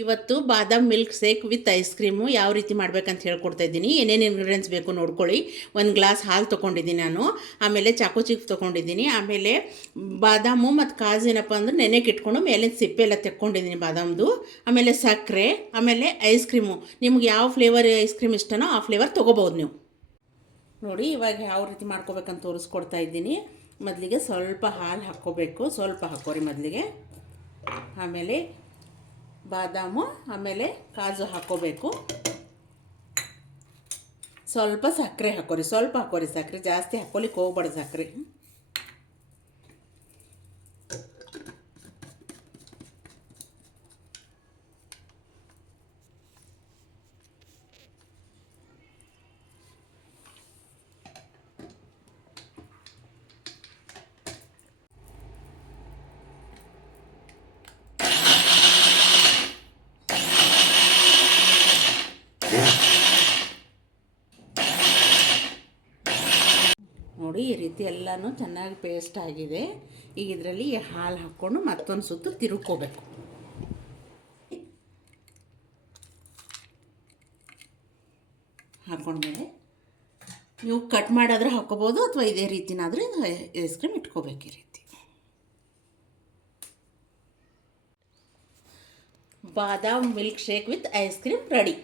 ಇವತ್ತು ಬಾದಾಮ್ milk shake with ice cream ಯಾವ ರೀತಿ ಮಾಡ್ಬೇಕಂತ ಹೇಳ್ಕೊಡ್ತಾ ಇದ್ದೀನಿ. ಏನೇನು ಇಂಗ್ರೀಡಿಯೆಂಟ್ಸ್ ಬೇಕು ನೋಡ್ಕೊಳ್ಳಿ. ಒಂದು ಗ್ಲಾಸ್ ಹಾಲು ತೊಗೊಂಡಿದ್ದೀನಿ ನಾನು, ಆಮೇಲೆ ಚಾಕೋ ಚಿಪ್ ತೊಗೊಂಡಿದ್ದೀನಿ, ಆಮೇಲೆ ಬಾದಾಮು ಮತ್ತು ಕಾಜು ಏನಪ್ಪ ಅಂದ್ರೆ ನೆನೆಗೆ ಇಟ್ಕೊಂಡು ಮೇಲಿನ ಸಿಪ್ಪೆ ಎಲ್ಲ ತೆಕ್ಕೊಂಡಿದ್ದೀನಿ ಬಾದಾಮ್ದು, ಆಮೇಲೆ ಸಕ್ಕರೆ, ಆಮೇಲೆ ಐಸ್ ಕ್ರೀಮು. ನಿಮ್ಗೆ ಯಾವ ಫ್ಲೇವರ್ ಐಸ್ ಕ್ರೀಮ್ ಇಷ್ಟನೋ ಆ ಫ್ಲೇವರ್ ತೊಗೋಬೋದು ನೀವು. ನೋಡಿ ಇವಾಗ ಯಾವ ರೀತಿ ಮಾಡ್ಕೋಬೇಕಂತ ತೋರಿಸ್ಕೊಡ್ತಾ ಇದ್ದೀನಿ. ಮೊದಲಿಗೆ ಸ್ವಲ್ಪ ಹಾಲು ಹಾಕ್ಕೋಬೇಕು, ಸ್ವಲ್ಪ ಹಾಕೋರಿ ಮೊದಲಿಗೆ. ಆಮೇಲೆ ಬಾದಾಮು ಆಮೇಲೆ ಕಾಜು ಹಾಕ್ಕೋಬೇಕು. ಸ್ವಲ್ಪ ಸಕ್ಕರೆ ಹಾಕೋರಿ, ಸ್ವಲ್ಪ ಹಾಕೋರಿ ಸಕ್ಕರೆ, ಜಾಸ್ತಿ ಹಾಕ್ಕೊಲಿಕ್ಕೆ ಹೋಗ್ಬಾರ್ದು ಸಕ್ಕರೆ. ನೋಡಿ ಈ ರೀತಿ ಎಲ್ಲನೂ ಚೆನ್ನಾಗಿ ಪೇಸ್ಟ್ ಆಗಿದೆ. ಈಗ ಇದರಲ್ಲಿ ಹಾಲು ಹಾಕ್ಕೊಂಡು ಮತ್ತೊಂದು ಸುತ್ತು ತಿರುಗ್ಕೋಬೇಕು. ಹಾಕ್ಕೊಂಡ್ಮೇಲೆ ನೀವು ಕಟ್ ಮಾಡಾದ್ರೆ ಹಾಕ್ಕೋಬೋದು, ಅಥವಾ ಇದೇ ರೀತಿನಾದರೆ ಐಸ್ ಕ್ರೀಮ್ ಇಟ್ಕೋಬೇಕು. ಈ ರೀತಿ ಬಾದಾಮ್ milk shake with ice cream ready.